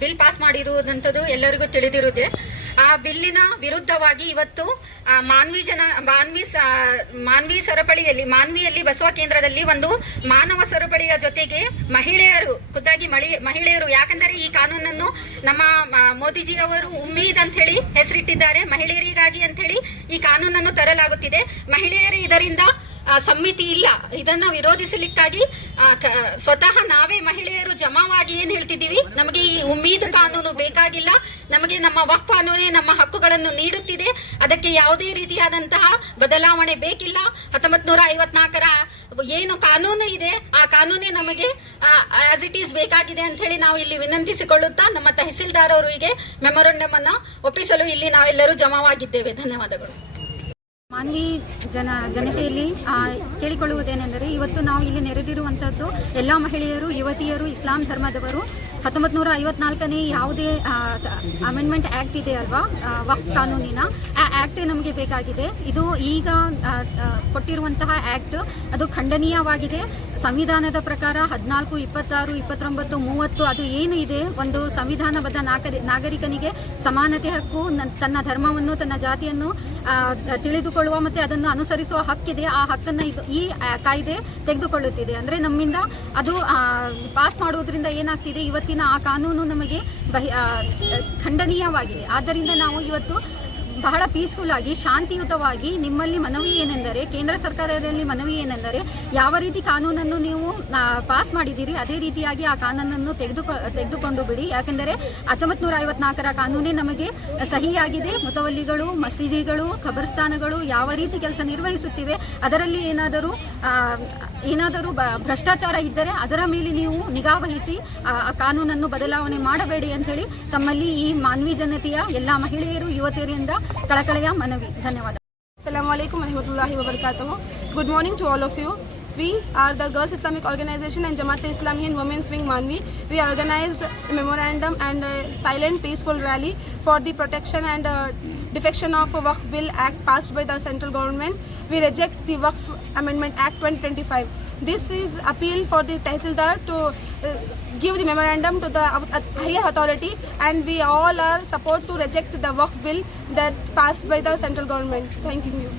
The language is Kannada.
ಬಿಲ್ ಪಾಸ್ ಮಾಡಿರುವುದಂಥದ್ದು ಎಲ್ಲರಿಗೂ ತಿಳಿದಿರುವುದೇ. ಆ ಬಿಲ್ಲಿನ ವಿರುದ್ಧವಾಗಿ ಇವತ್ತು ಮಾನ್ವಿಯಲ್ಲಿ ಬಸವ ಕೇಂದ್ರದಲ್ಲಿ ಒಂದು ಮಾನವ ಸರಪಳಿಯ ಜೊತೆಗೆ ಮಹಿಳೆಯರು ಯಾಕಂದರೆ ಈ ಕಾನೂನನ್ನು ನಮ್ಮ ಮೋದಿಜಿಯವರು ಉಮ್ಮೀದ್ ಅಂತ ಹೇಳಿ ಹೆಸರಿಟ್ಟಿದ್ದಾರೆ. ಮಹಿಳೆಯರಿಗಾಗಿ ಅಂತ ಹೇಳಿ ಈ ಕಾನೂನನ್ನು ತರಲಾಗುತ್ತಿದೆ. ಮಹಿಳೆಯರು ಇದರಿಂದ ಸಮ್ಮಿತಿ ಇಲ್ಲ. ಇದನ್ನು ವಿರೋಧಿಸಲಿಕ್ಕಾಗಿ ಸ್ವತಃ ನಾವೇ ಮಹಿಳೆಯರು ಜಮಾವಾಗಿ ಏನ್ ಹೇಳ್ತಿದ್ದೀವಿ, ನಮಗೆ ಈ ಉಮ್ಮೀದ್ ಕಾನೂನು ಬೇಕಾಗಿಲ್ಲ, ನಮಗೆ ನಮ್ಮ ವಕ್ಫ್ ಕಾನೂನೇ ನಮ್ಮ ಹಕ್ಕುಗಳನ್ನು ನೀಡುತ್ತಿದೆ, ಅದಕ್ಕೆ ಯಾವುದೇ ರೀತಿಯಾದಂತಹ ಬದಲಾವಣೆ ಬೇಕಿಲ್ಲ. 1954ರ ಏನು ಕಾನೂನು ಇದೆ ಆ ಕಾನೂನೇ ನಮಗೆ ಆಸ್ ಇಟ್ ಈಸ್ ಬೇಕಾಗಿದೆ ಅಂತ ಹೇಳಿ ನಾವು ಇಲ್ಲಿ ವಿನಂತಿಸಿಕೊಳ್ಳುತ್ತಾ ನಮ್ಮ ತಹಸೀಲ್ದಾರ್ ಅವರಿಗೆ ಮೆಮೊರಂಡಮ್ ಅನ್ನು ಒಪ್ಪಿಸಲು ಇಲ್ಲಿ ನಾವೆಲ್ಲರೂ ಜಮಾವಾಗಿದ್ದೇವೆ. ಧನ್ಯವಾದಗಳು. ಮಾನ್ವಿ ಜನತೆಯಲ್ಲಿ ಕೇಳಿಕೊಳ್ಳುವುದೇನೆಂದರೆ, ಇವತ್ತು ನಾವು ಇಲ್ಲಿ ನೆರೆದಿರುವಂಥದ್ದು ಎಲ್ಲ ಮಹಿಳೆಯರು, ಯುವತಿಯರು, ಇಸ್ಲಾಂ ಧರ್ಮದವರು. 1954ನೇ ಯಾವುದೇ ಅಮೆಂಡ್ಮೆಂಟ್ ಆ್ಯಕ್ಟ್ ಇದೆ ಅಲ್ವಾ, ವಕ್ಫ್ ಕಾನೂನಿನ, ಆ ಆ್ಯಕ್ಟೇ ನಮಗೆ ಬೇಕಾಗಿದೆ. ಇದು ಈಗ ಕೊಟ್ಟಿರುವಂತಹ ಆ್ಯಕ್ಟ್ ಅದು ಖಂಡನೀಯವಾಗಿದೆ. ಸಂವಿಧಾನದ ಪ್ರಕಾರ 14, 26, 29, 30 ಅದು ಏನು ಇದೆ, ಒಂದು ಸಂವಿಧಾನಬದ್ಧ ನಾಗರಿಕನಿಗೆ ಸಮಾನತೆ ಹಕ್ಕು, ತನ್ನ ಧರ್ಮವನ್ನು ತನ್ನ ಜಾತಿಯನ್ನು ತಿಳಿದುಕೊಳ್ಳುವ ಮತ್ತು ಅದನ್ನು ಅನುಸರಿಸುವ ಹಕ್ಕಿದೆ. ಆ ಹಕ್ಕನ್ನು ಈ ಕಾಯ್ದೆ ತೆಗೆದುಕೊಳ್ಳುತ್ತಿದೆ. ಅಂದರೆ ನಮ್ಮಿಂದ ಅದು ಪಾಸ್ ಮಾಡುವುದರಿಂದ ಏನಾಗ್ತಿದೆ, ಇವತ್ತಿನ ಆ ಕಾನೂನು ನಮಗೆ ಖಂಡನೀಯವಾಗಿದೆ. ಆದ್ದರಿಂದ ನಾವು ಇವತ್ತು ಬಹಳ ಪೀಸ್ಫುಲ್ ಆಗಿ ಶಾಂತಿಯುತವಾಗಿ ನಿಮ್ಮಲ್ಲಿ ಮನವಿ ಏನೆಂದರೆ, ಕೇಂದ್ರ ಸರ್ಕಾರದಲ್ಲಿ ಮನವಿ ಏನೆಂದರೆ, ಯಾವ ರೀತಿ ಕಾನೂನನ್ನು ನೀವು ಪಾಸ್ ಮಾಡಿದ್ದೀರಿ ಅದೇ ರೀತಿಯಾಗಿ ಆ ಕಾನೂನನ್ನು ತೆಗೆದುಕೊಂಡು ಬಿಡಿ. ಯಾಕೆಂದರೆ 1954ರ ಕಾನೂನೇ ನಮಗೆ ಸಹಿಯಾಗಿದೆ. ಮುತವಲ್ಲಿಗಳು, ಮಸೀದಿಗಳು, ಖಬರ್ಸ್ಥಾನಗಳು ಯಾವ ರೀತಿ ಕೆಲಸ ನಿರ್ವಹಿಸುತ್ತಿವೆ, ಅದರಲ್ಲಿ ಏನಾದರೂ ಭ್ರಷ್ಟಾಚಾರ ಇದ್ದರೆ ಅದರ ಮೇಲೆ ನೀವು ನಿಗಾ ವಹಿಸಿ ಆ ಕಾನೂನನ್ನು ಬದಲಾವಣೆ ಮಾಡಬೇಡಿ ಅಂತ ಹೇಳಿ ತಮ್ಮಲ್ಲಿ ಈ ಮಾನ್ವಿ ಜನತೆಯ ಎಲ್ಲ ಮಹಿಳೆಯರು, ಯುವತಿಯರಿಂದ ಕಳಕಳೆಯ ಮನವಿ. ಧನ್ಯವಾದ. Assalamu alaikum warahmatullahi wabarakatuh. Good morning to all of you. We are the Girls Islamic Organization and Jamaat Islami in Women's Wing Manvi. We organized a memorandum and a silent peaceful rally for the protection and defection of Waqf Bill Act passed by the central government. We reject the Waqf Amendment Act 2025. This is appeal for the Tehsildar to give the memorandum to the higher authority, and we all are support to reject the Waqf bill that passed by the central government. Thank you.